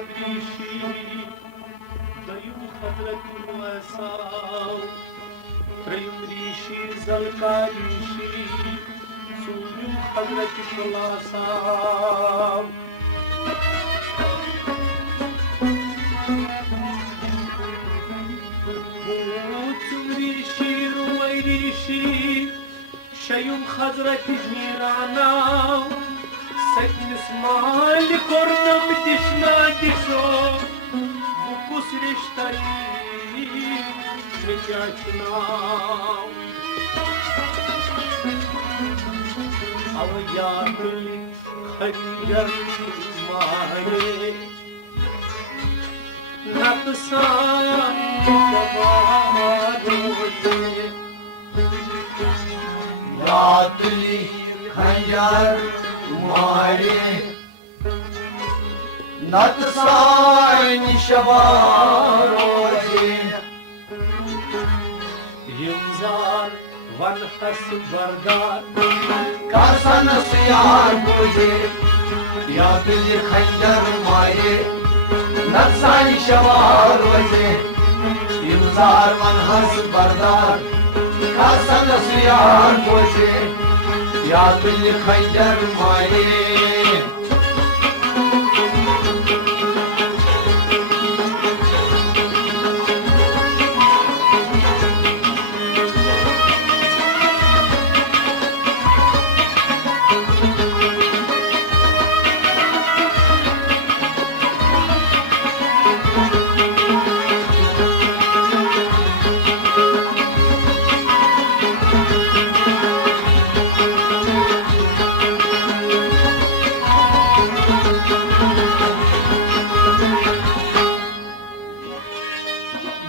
ابریشی دویم حضرت موسی تریم ریشی زلکاریشی څلورم حضرت خلاصا ریشی روی ریشی شیم حضرت میرانا سکن اسمال کرنم دشنا دشو بکس رشتایی نجاتنا او یادل خنجر ماهی نقصان جواروزه یادلی خنجر ماری نتسای شباروزی یمزار ون حس بردار کاسن سیار بوجی یادلی خنجر ماری نتسای شباروزی یمزار من حس بردار کاسن سیار بوجی یادلی خنجر ماری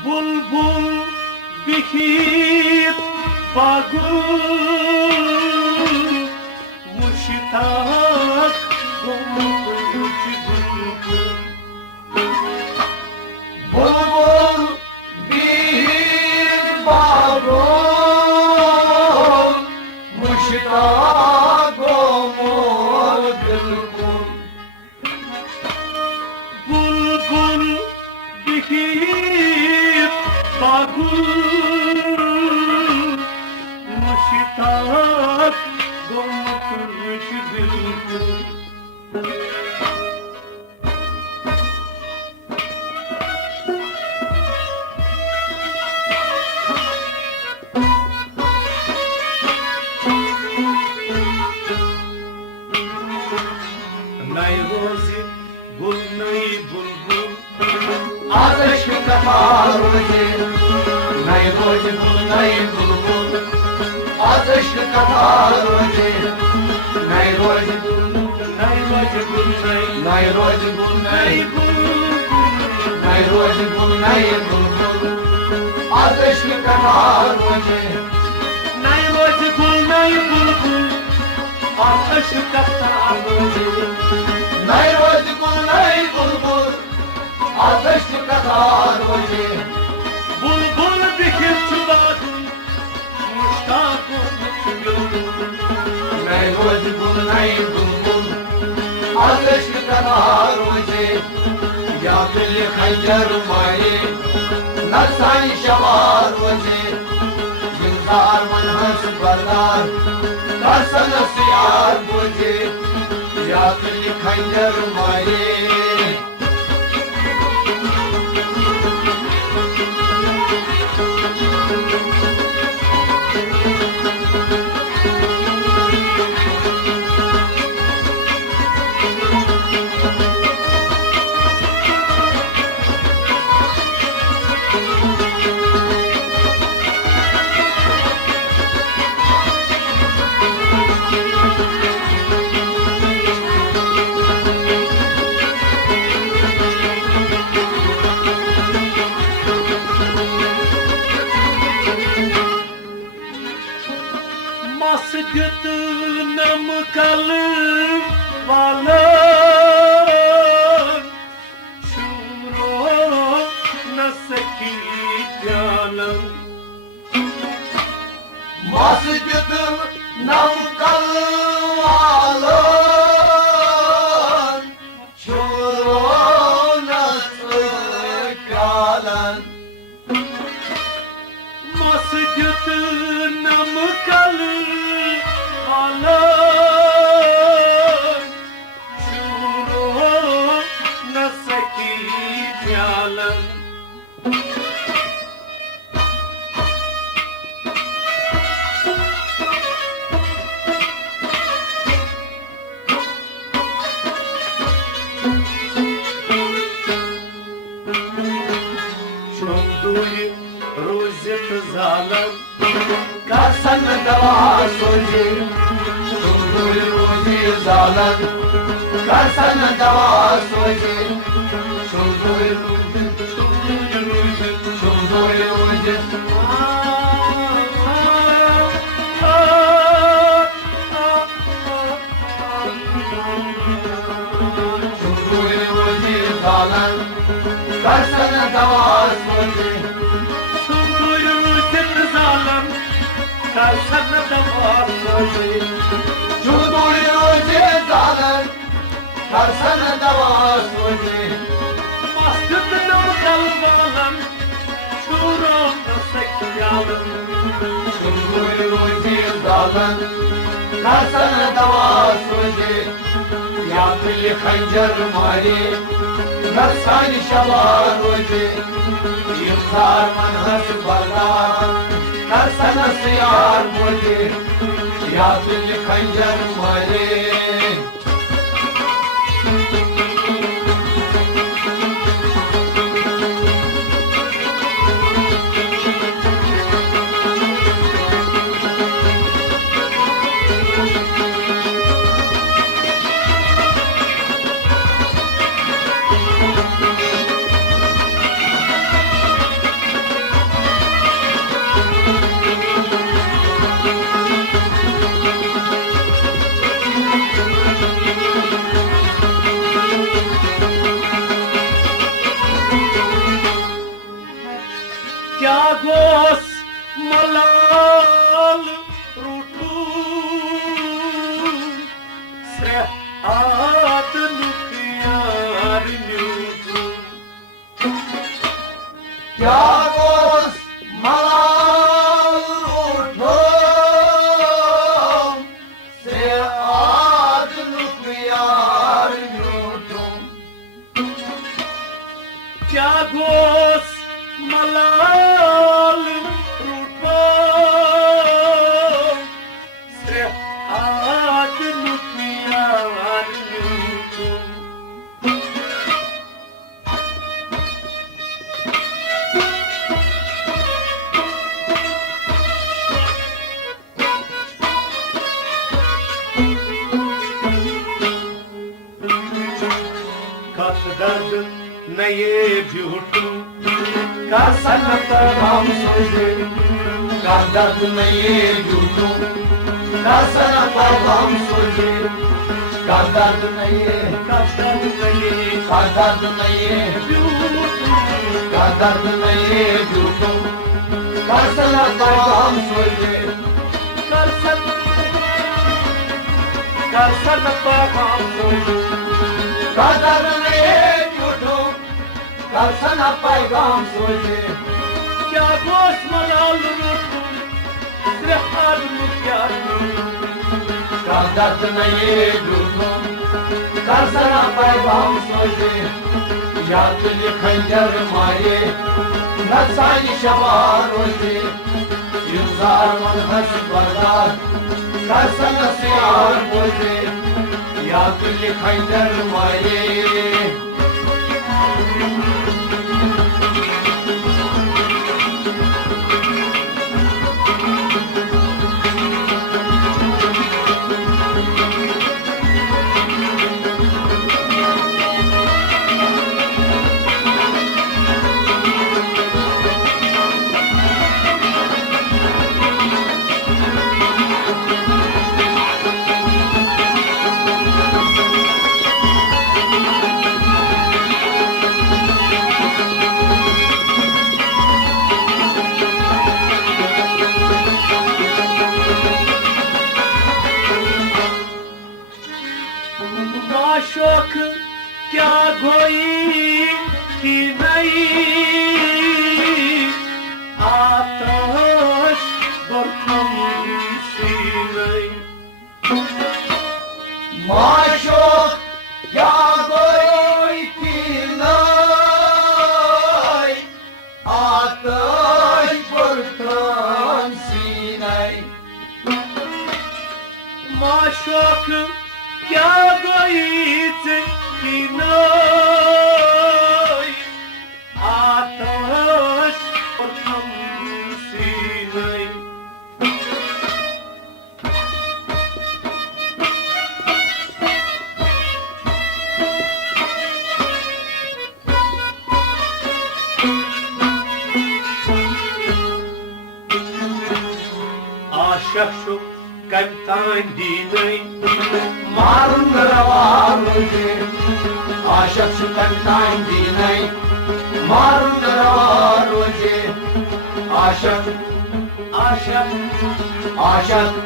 बुलबुल बिखीर बागुल मुश्ताक गुमकुच बुलबुल बुलबुल बीर बाबुल मुश्ताको मोर बिल्कुल बुलबुल बिखीर बागुल मुश्ताक गुमकुच बिल्कुल नई रोज़ी गुल नई बुलबुल आदर्श कथा रोजे नए रोज गुल नए बुलबुल आदर्श कथा रोजे नए रोज गुल नई रोज़ गुल नई नए रोज गुल नए नए रोज गुल नए बुलबुल आदर्श कथा रोजे नई रोज़ गुल नई बुलबुल आतश कथा रोज़े नए रोज गुल नए बुलबुल आदर्श कथा रोजे बुलबुल बिखिर चुबागुल मुश्ताक बिल्कुल नए रोज गुल नए बुलबुल आदर्श कथा रोजे या दिल खंजर मारे नरसाई शवार रोजे जिंदार मनहस बरदार कासन सियार बोझे या दिल खंजर मारे मस्जिद नमकल वाला छूरो न सकी ध्यानम मस्जिद नमकल वाला छोरो न सोचे शुक्र रोजे जालन करसन दवा सोचे शुक्र रोजे जालन करसन दवा सोचे Karsan davası Şudurucu zalim Karsan davası Mastırdım kalmalan Şurum sekyalan Şudurucu zalim Karsan davası Yağmili hancar mari Karsan şabarucu Yıllar manhas bardar Karsan siyar muci Yağmili hancar mari Kya gos malal rutu Se ad nukyar nyutu Yağmur malal uçum Sead nukmiyar yutum Kya gos malal rutu Se ad nukyar nyutu Kat dard naye bhutu Karsan tabam soje Kardat naye yutum Karsan tabam soje Kardat naye Karsan naye Kardat naye bhutu Kardat naye yutum Karsan tabam soje Karsan pagam soju Kardat naye yutum Karsan paygam soje Kya gos malal rutu Se ad nukyar Kardat naye yutum Karsan paygam soje Yadli khanjar maye Nasani shabar roje Yuzar manhas bardar Karsan siyar roje Yadli khanjar maye माशोक क्या गोई कि नहीं आतश बरखम सी नहीं Maşo ya goy kinay Ateş burkan sinay माशोक क्या गोई कि नहीं आतश बरखम सी नहीं कमतान दीनै मारून रवा रोजे आशक सुकंतान दीनै मारून रवा रोजे आशक आशक आशक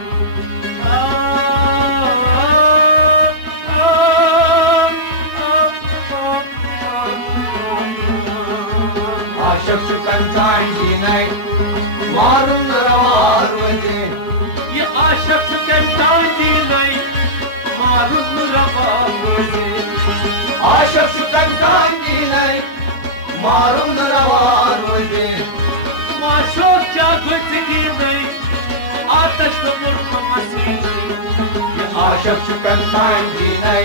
आशक सुकंतान दीनै मारून रवा रोजे ये आशक कमतान दीनै मारून रवा रोजे आशक सुकंतान दीनै मारून रवा रोजे माशोक जागृत दीनै आतश मूर्ख मसीनै आशक सुकंतान दीनै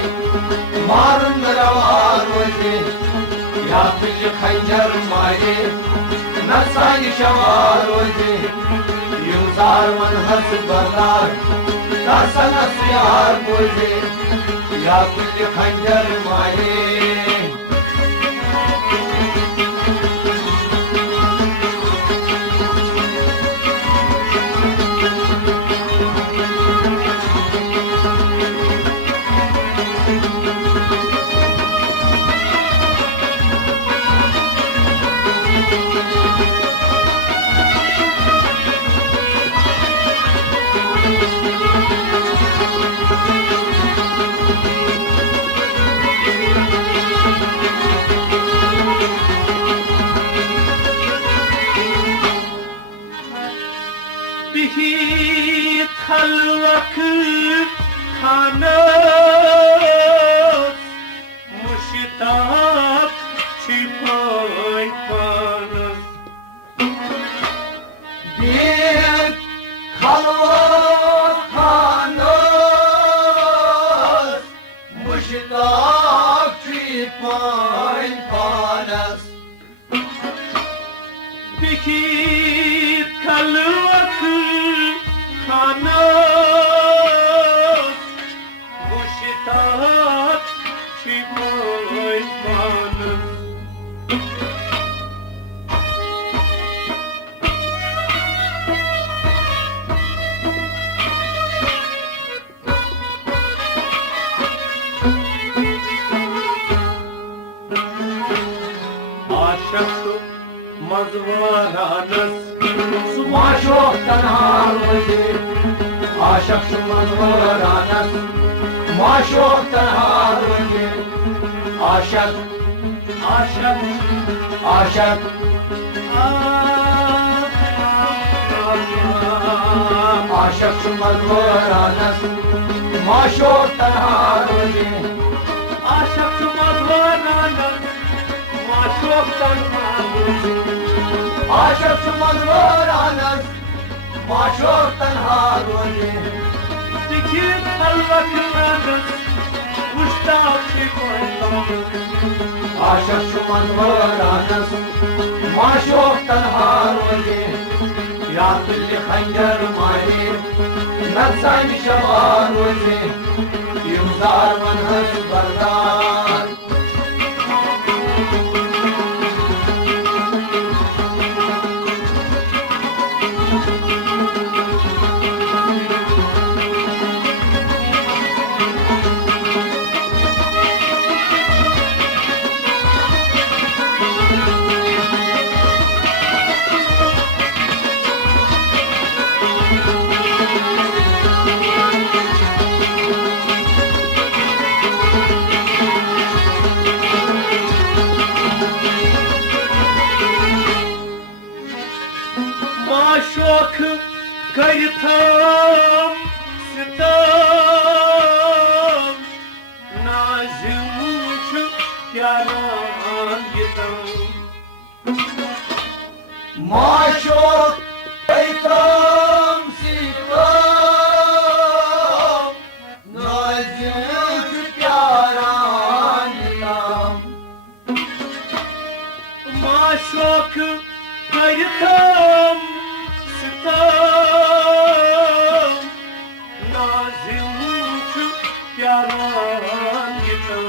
मारून रवा रोजे या तुझ खंजर मारे नसाई शवा रोजे युजार मन हस बरदार कासन सियार बोझे या तुझ खंजर मारे खलवक खाना मुश्ताक छिपाई पानस बीत खलवत खानस मुश्ताक छिपाई पानस बिखीत खलवक खाना मुश्ताक छिपाई पानस आशक मजवारानस सुमाशो तनहार रोजे आशक मजवारानस माशो तनहार रोजे आशक आशक आशक आशक मजवारानस माशो तनहार रोजे आशक मजवारानस माशोक तन्हार आशक मजवारानस माशो तनहार रोजे बिखीत खलवक खानस मुश्ताक छिपाई पानस आशक मजवारानस माशो तनहार रोजे या तुझ खंजर मारे नक्सान शवा रोजे युजार मनहस बरदार माशोक करथम सितम नाज़िम छु प्यारान यतम माशो पैतम सीतम नाज़िम प्यारान नाम माशोक करथम सितम नाज़िम छु प्यारान यतम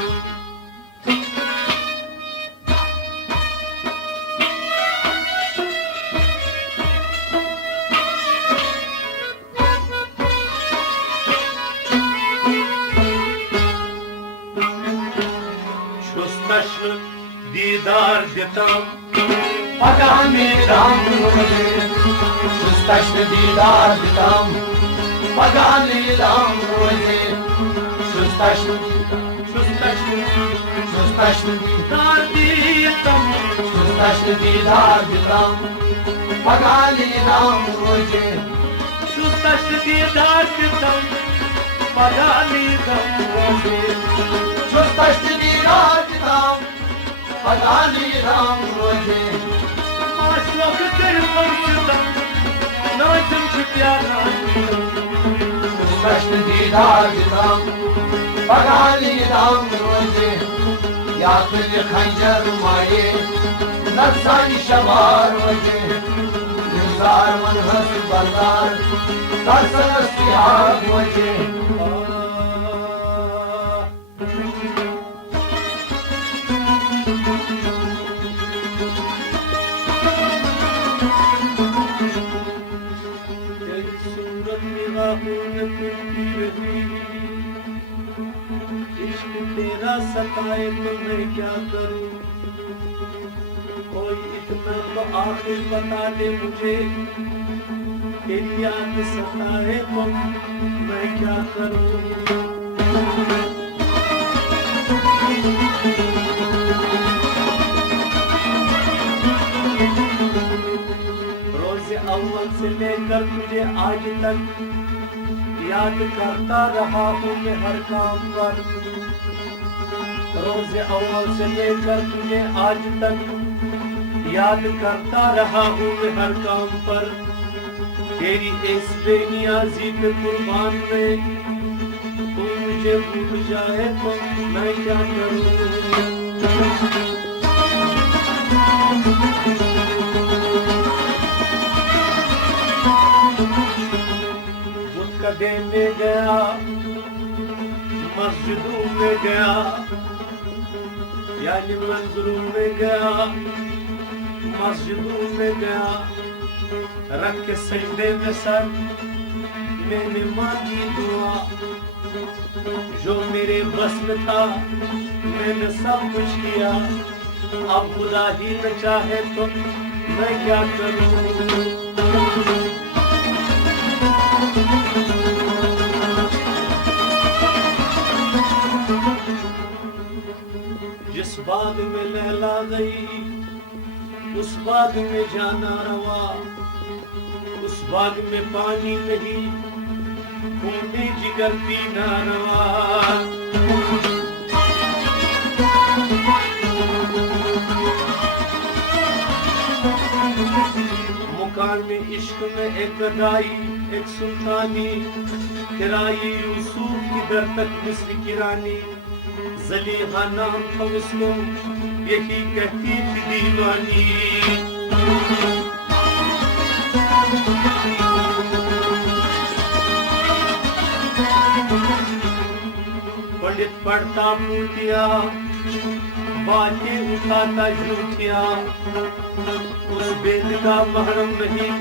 diyar ditam Pagani dam roje Sustaşlı didar ditam Pagani dam roje Sustaşlı diyar ditam Sustaşlı didar ditam Pagani dam roje Sustaşlı diyar ditam Pagani dam roje Sustaşlı didar ditam Pagani dam roje Aşk terim komşudan Noitim ki pyara Sustaşlı didar ditam Pagani dam roje Yakın kancar maye Nasani şamar roje Yıllar manhas ballar Tarsana siyah roje तेरी सूरत निगाहों में तुमकी रही इश्क तेरा सताए तो मैं क्या करूं कोई इतना तो आखिर बता दे मुझे तेरी याद सताए तो मैं क्या करूं रोज़े अव्वल से लेकर तुझे आज तक याद करता रहा हूँ मैं हर काम पर रोज़े अव्वल से लेकर तुझे आज तक याद करता रहा हूँ मैं हर काम पर तेरी इस बेनियाजी पे कुर्बान में तू मुझे भूल जाए तो मैं क्या करूँ कदे में गया मस्जिदों में गया यानी मंजरों में गया मस्जिदों में गया रख के सजदे में सर मैंने मांगी दुआ जो मेरे बस में था मैंने सब कुछ किया अब खुदा ही न चाहे तो मैं क्या करूं जिस बाग में लहला गई उस बाग में जाना रवा उस बाग में पानी नहीं खूनी जिगर पीना रवा मुकान में इश्क में एक गदाई एक सुल्तानी किराई यूसुफ किधर तक मिस्र की रानी ज़लीहा नाम था उसको यही कहती थी दीवानी पंडित पढ़ता पूतिया बातें उठाता झूठिया उस बेद का महरम नहीं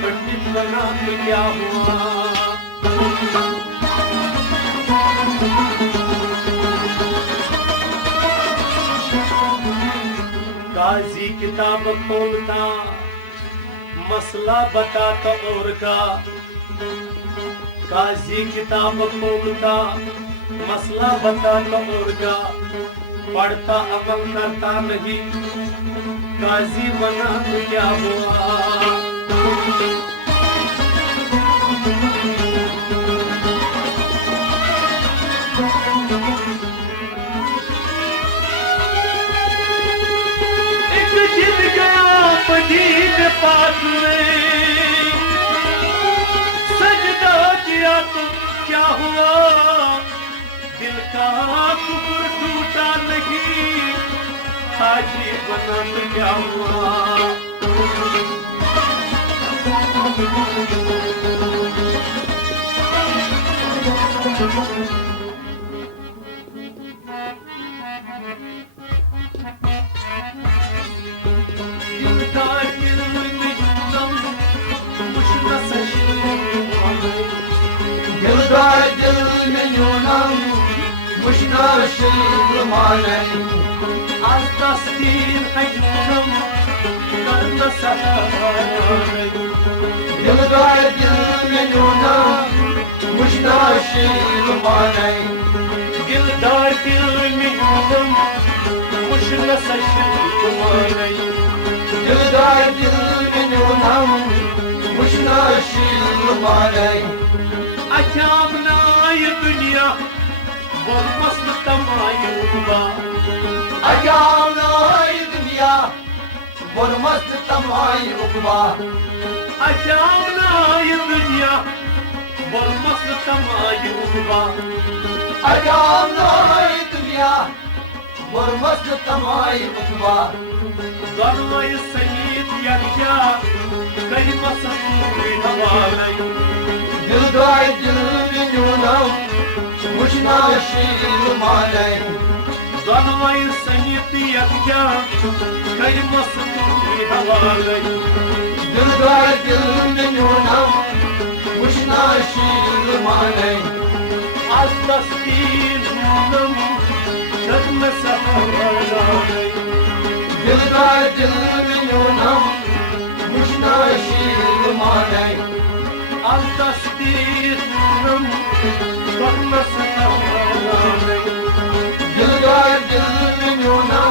पंडित बना तो क्या हुआ काजी किताब खोलता मसला बताता और का काजी किताब खोलता मसला बताता और का पढ़ता अमल करता नहीं काजी बना तो क्या हुआ जिद गया मजीद पास में सजदा किया तो क्या हुआ दिल का टुकड़ टूटा नहीं हाजी बना तो क्या हुआ Muşnaşır maney Az tasdir hecnum karna saharay Yılgar dil menuna Muşnaşır maney Dildar dil minum Muşna saşırmanay Yılgar dil menuna Muşnaşır maney Akamnay dünya Olmazdı tamayuba Akamnay dünya Vurmazdı tamay ukba Akamnay dünya Olmazdı tamayuba Akamnay dünya Vurmazdı tamay ukba Zarmayı seyit yakya Kayması havalay Yılgar dil menuna Muşnaşır maney Zarmayı seyit yakya Kayması havalay Yılgar dil menuna Muşnaşır maney Az tasdinum Şakmasa havalay Yılgar dil menuna Muşnaşır maney Az tasdinum Şakmasa havalay Yılgar dil menuna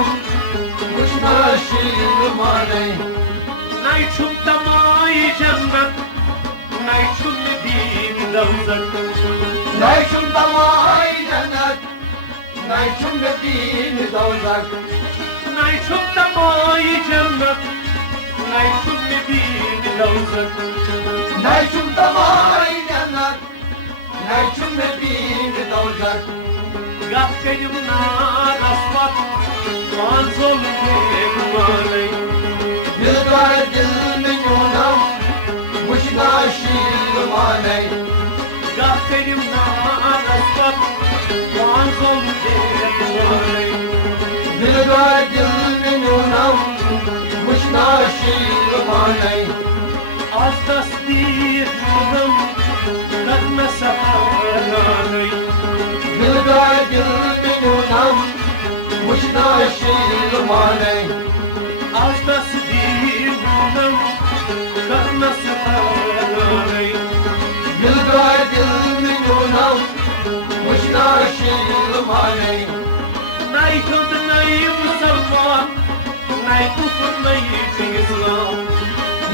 Muşnaşır maney Nay çum tamay cennet Nay çum din davzak Nayşum tamay cennet Nayşum bedin dozak Nay çum tamay cennet Nay çum din davzak Nayşum tamay cennet Nayşum bedin dozak Gafkayım nar asfat Manzol gelmalay Yılgar dil menuna Muşnaşır maney Gafkayım nar asfat Manzol gelmalay Yılgar dil menuna Muşnaşır maney Az tasdinum Kalmasa havalay Yılgar dil menuna Muşnaşır maney Az tasdinum Kalmasa havalay Yılgar dil menuna Muşnaşır maney Nay Hud nay Musalman Nay kufr nay İslam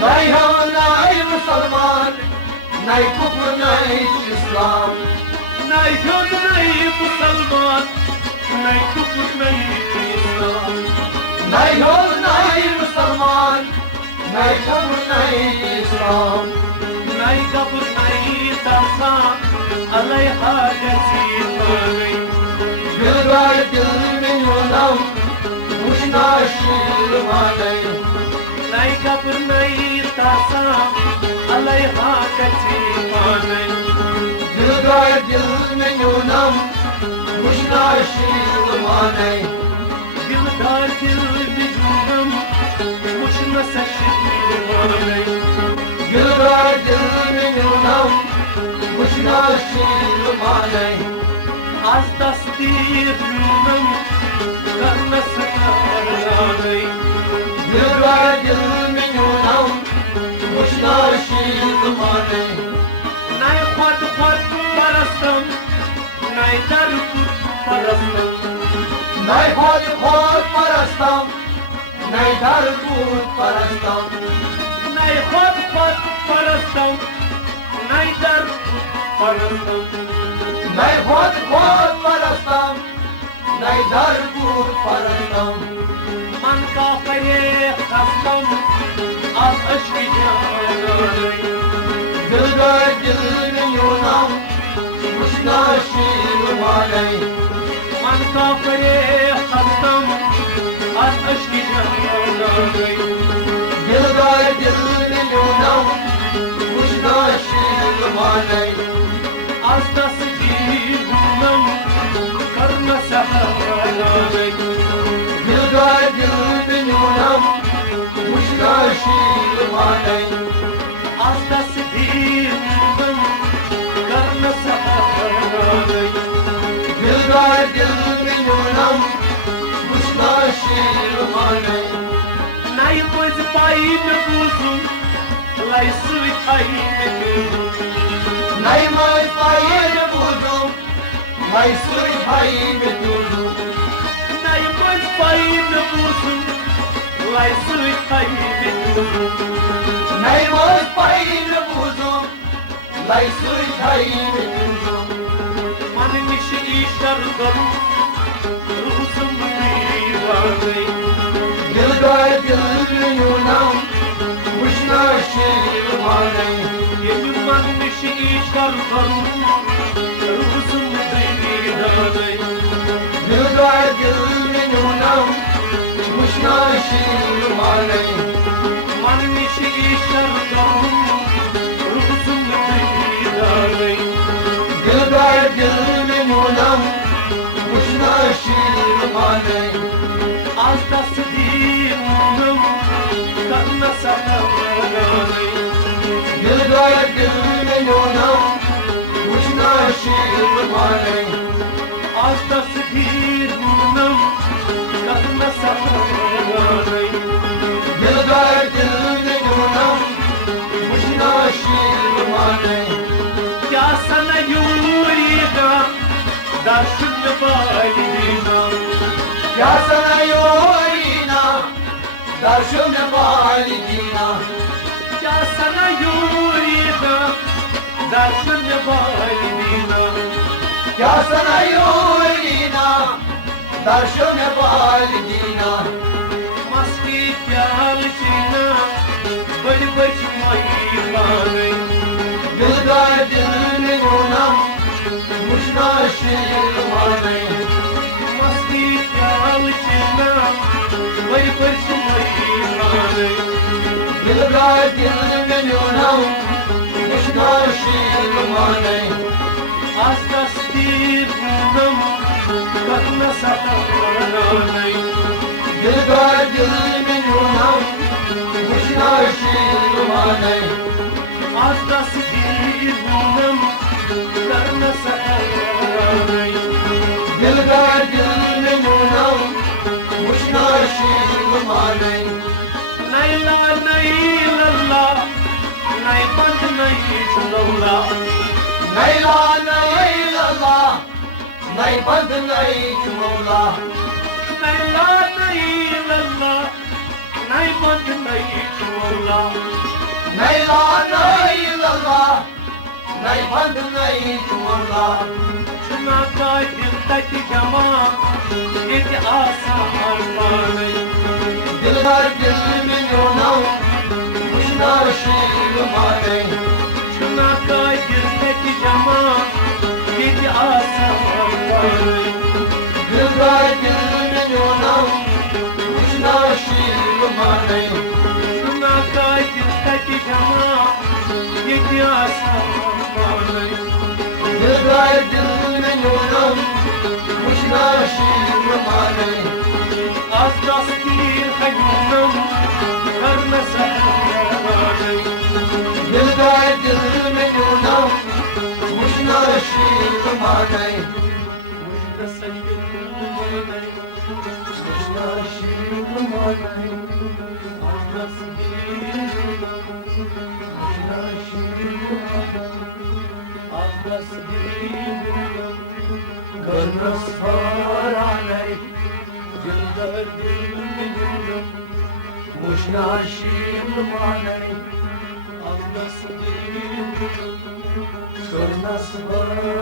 Nay ham nay Müslüman Nay kufr nay İslam Nay Hud nay Musalman Nay kufr nay İslam Nay hol nay Müslüman Nay kufr nay İslam Nay kabr nay Tarsan Alayha Gazifalay Yılgar dil menuna Muşnaşır maney Nay kabr nay Tarsan Alayha Gazifalay Yılgar dil menuna Muşnaşır maney Dildar dil vücudum Muşna saşırmanay Yılgar dil menuna Muşnaşır maney Az tasdinum Kalmasa havalay Yılgar dil menuna Muşnaşır maney Nay khwat khwat parastam Nay dar kut parastam Nay khod khod parastam Nay dar kut parastam Nay khwat khwat parastam Nay dar kut parastam Nay khod khod parastam Nay dar kut parastam Man kafire khastam Az aşkı canay Yılgar dil menuna Muşnaşır maney Man kafire khastam Az aşkı canay Yılgar dil menuna Muşnaşır maney Az tasdinum Kalmasa havalay Yılgar dil menuna Muşnaşır maney Az tasdinum Kalmasa havalay Yılgar दिल में न्यूनम मुश्ना शील माने नहीं मुझ पाई में बूझू लाइसु खाई में नहीं मुझ पाई में बूझू मैसूर भाई में दूधू नहीं मुझ पाई में बूझू लाइसु खाई में नहीं मुझ पाई में बूझू मैसूर भाई में दूधू मन मिश ईश्वर करूं रूसम दीवाने दिल गाय दिल में यूनाम मुश्ना शील माने ये मन मिश ईश्वर करूं रूसम दीवाने दिल गाय दिल में यूनाम मुश्ना शील माने मन मिश ईश्वर करूं रूसम दीवाने दिल गाय दिल में यूनाम मुश्ना शील माने आज तस्दीर करना सहारे दिल गाय दिल में यूनाम मुश्ना शील माने आज तस्दीर करना सहारे दिल गाय दिल में यूनाम मुश्ना शील माने क्या सनयूरीना दर्शन बालीना क्या सनयोरीना दर्शन बालीना क्या सनयूरीना दर्शन बालीना क्या सनयोरीना दर्शन बालीना मस्ती प्याल चीना बड़ी बड़ी माई पाने दिल गाय दिल में यूनाम मुश्ना शील माने मस्ती प्याल चीना बड़ी बड़ी माई पाने दिल गाय दिल में यूनाम मुश्ना शील माने आज तस्दीर करना सहारे दिल गाय दिल में यूनाम मुश्ना शील माने आज तस्दीर करना सहारे दिल गाय दिल में यूनाम मुश्ना शील माने नहीं ला नहीं लल्ला नहीं बंद नहीं चलौला नहीं ला नहीं लला नहीं बंद नहीं चुमौला नहीं ला नहीं लल्ला नहीं बंद नहीं चलौला नहीं ला नहीं लला नहीं बंद नहीं चुमौला चुना का दिल तक जमा एक आसान पाने दिल गाय दिल में यूनाम मुश्ना शील माने चुना का दिल तक जमा एक आसान पाने दिल गाय दिल में यूनाम मुश्ना शील माने चुना का दिल तक जमा एक आसान पाने दिल गाय दिल में यूनाम मुश्ना शील माने आज तस्दीर करना सहारे दिल गाय दिल में यूनाम मुश्ना शील माने मुश्ना शील माने मुश्ना शील करना सहारे मुश्ना शील माने करना सहारे